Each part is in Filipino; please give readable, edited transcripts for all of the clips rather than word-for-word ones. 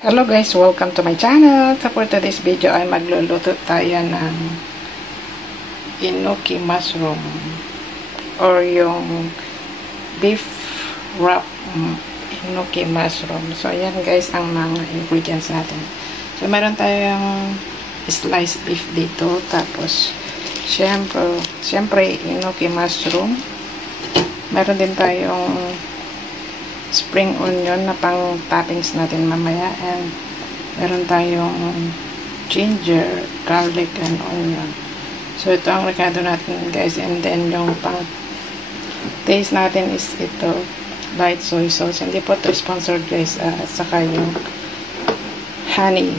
Hello guys, welcome to my channel. So for today's video ay magluluto tayo ng enoki mushroom or yung beef wrap enoki mushroom. So ayan guys ang mga ingredients natin. So meron tayong sliced beef dito, tapos syempre enoki mushroom. Meron din tayong spring onion na pang toppings natin mamaya, and meron tayong ginger, garlic, and onion. So ito ang rekado natin guys, and then yung pang taste natin is ito, light soy sauce. Hindi po ito sponsored guys, saka yung honey.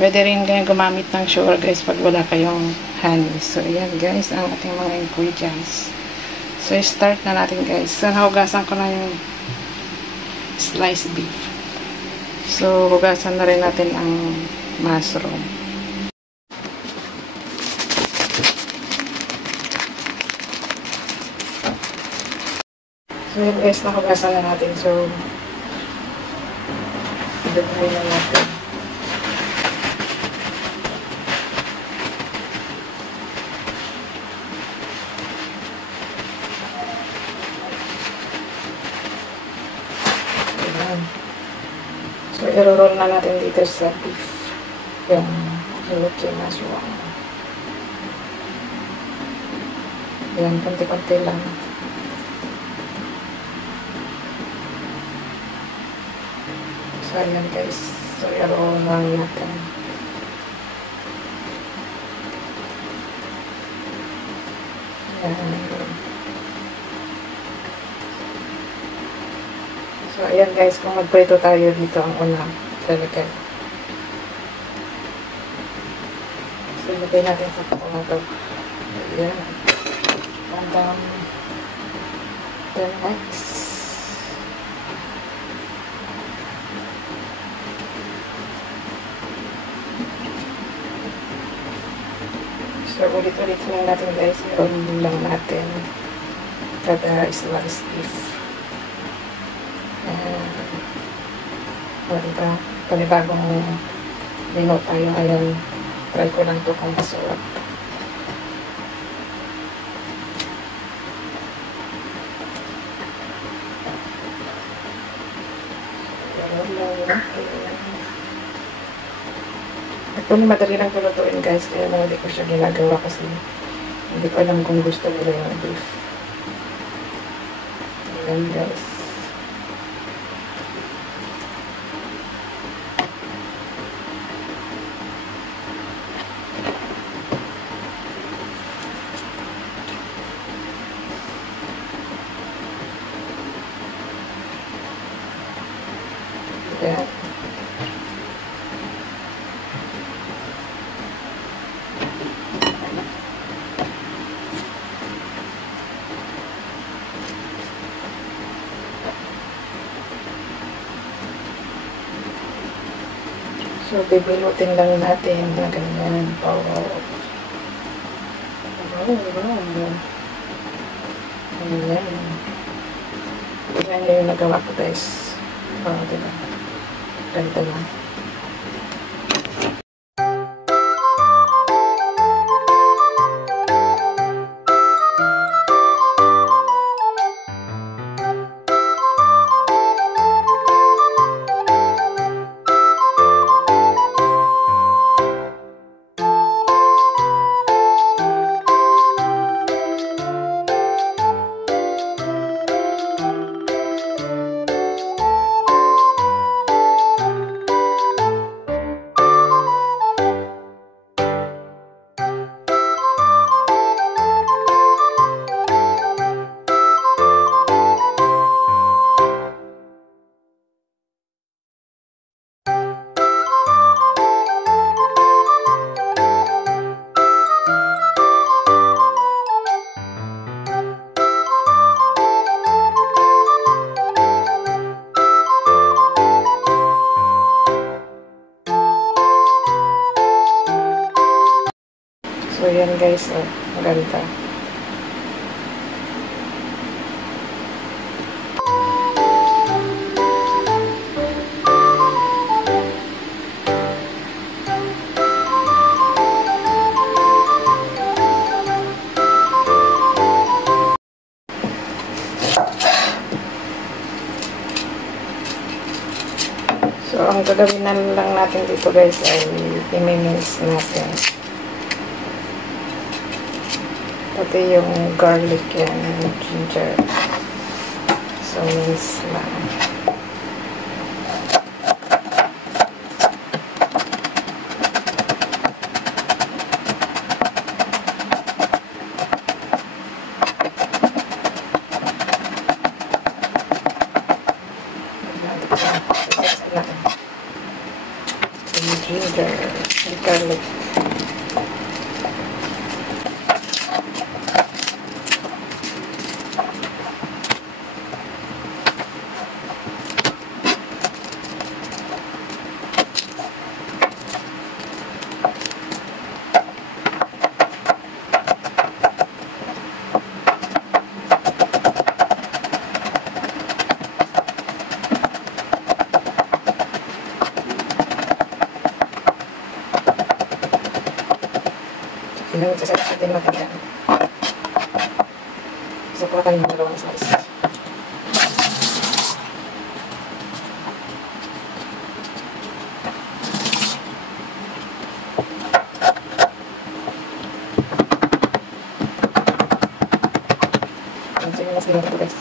Pwede rin kayong gumamit ng sugar guys pag wala kayong honey. So ayan guys ang ating mga ingredients. So start na natin guys. So nahugasan ko na yung sliced beef. So, hugasan na rin natin ang mushroom. So, yung guys, nahugasan na natin. So, i-dry na natin. So, i-roll na natin dito sa beef yung enoki mushroom. Yan, konti-konti lang. So, ayan guys. So, i-roll na natin. Ayan. So, ayan guys, kung magprito tayo dito ang unang lalagay. So, ilagay natin sa pakong ito. Ayan. Bandang 10x. So, ulit-ulit lang natin guys. Ulit lang natin kada slice beef. Diba? Panibagong menu tayo. Ayan, try ko lang ito kung masarap. Actually, madali lang tulutuin guys, kaya hindi ko siya ginagawa kasi hindi ko alam kung gusto nila yung beef. Ayan guys. Yeah. So, bibilutin lang natin na ganyan. Ayan. Ayan yung nagawa ko guys. Diba? Ganito lang. So, yan guys, maganda. gagawin na lang natin dito guys ay i-mince natin. Pati yung garlic yan, yung ginger. So, mince lang. Ginger and garlic. Ilang sasat natin natin yan. So, kuha tayo ng dalawang slice. So, yung mas ginagawa ito guys.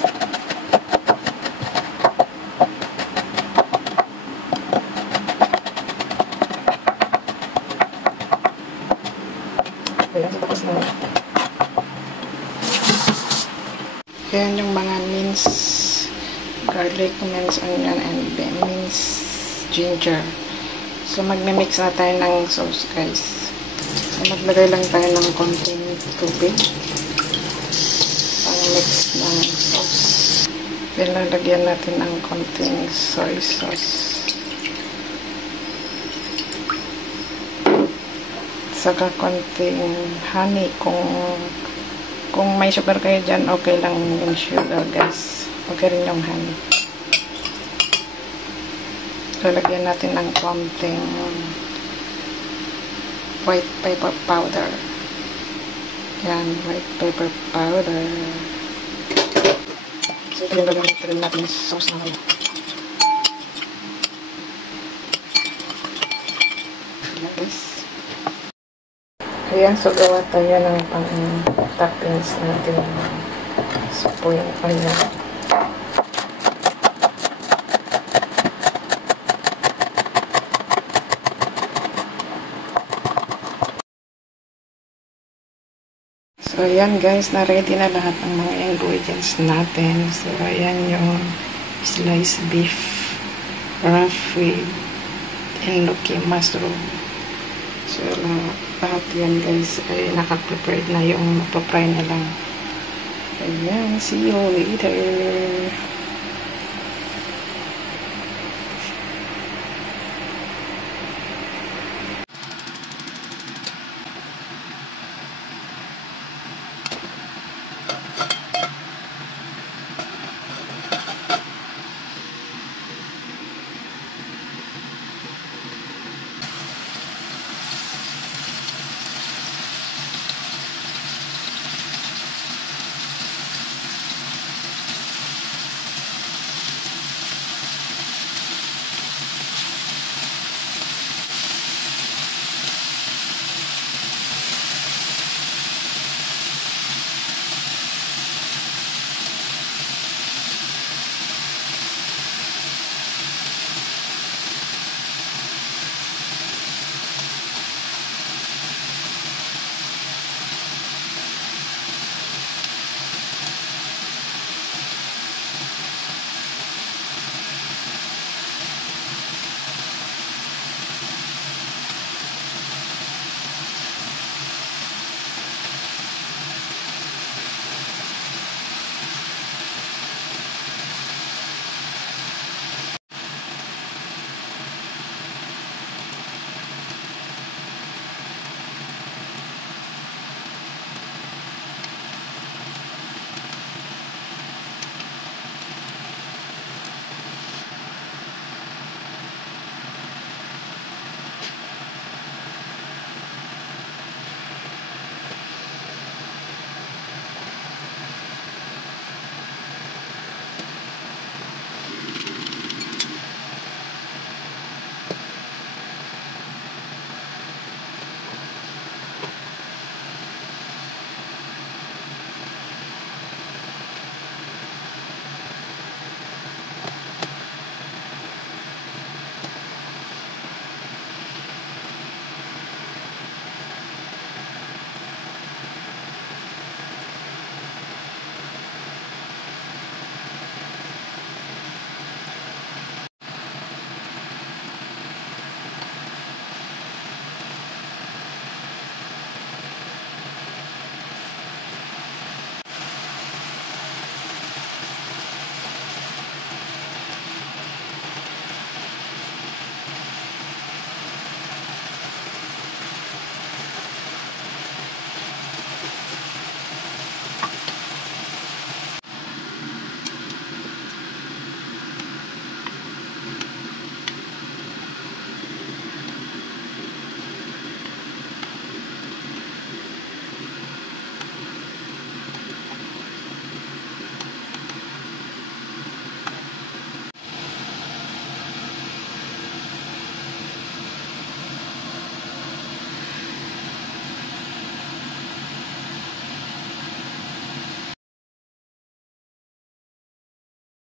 Ayan yung mga minced garlic, minced onion, and minced ginger. So, magmimix na tayo ng sauce, guys. So, maglagay lang tayo ng konting tubig. Pang-mix ng sauce. Then, lalagyan natin ng konting soy sauce. Saka konting honey kung may sugar kayo dyan, okay lang yung sugar guys. Okay rin yung honey. So, lagyan natin ng konting white pepper powder. Yan, white pepper powder. So, ito yung lagyan natin yung sauce na kayo. Yan guys. Ayan, so gawa tayo ng pang-toppings natin ng spring onion. So, ayan guys, na-ready na lahat ng mga ingredients natin. So, ayan yung sliced beef wrapped with enoki mushroom. So, lahat yan guys ay naka-prepared na, yung mapapry na lang. Ayan, see you later.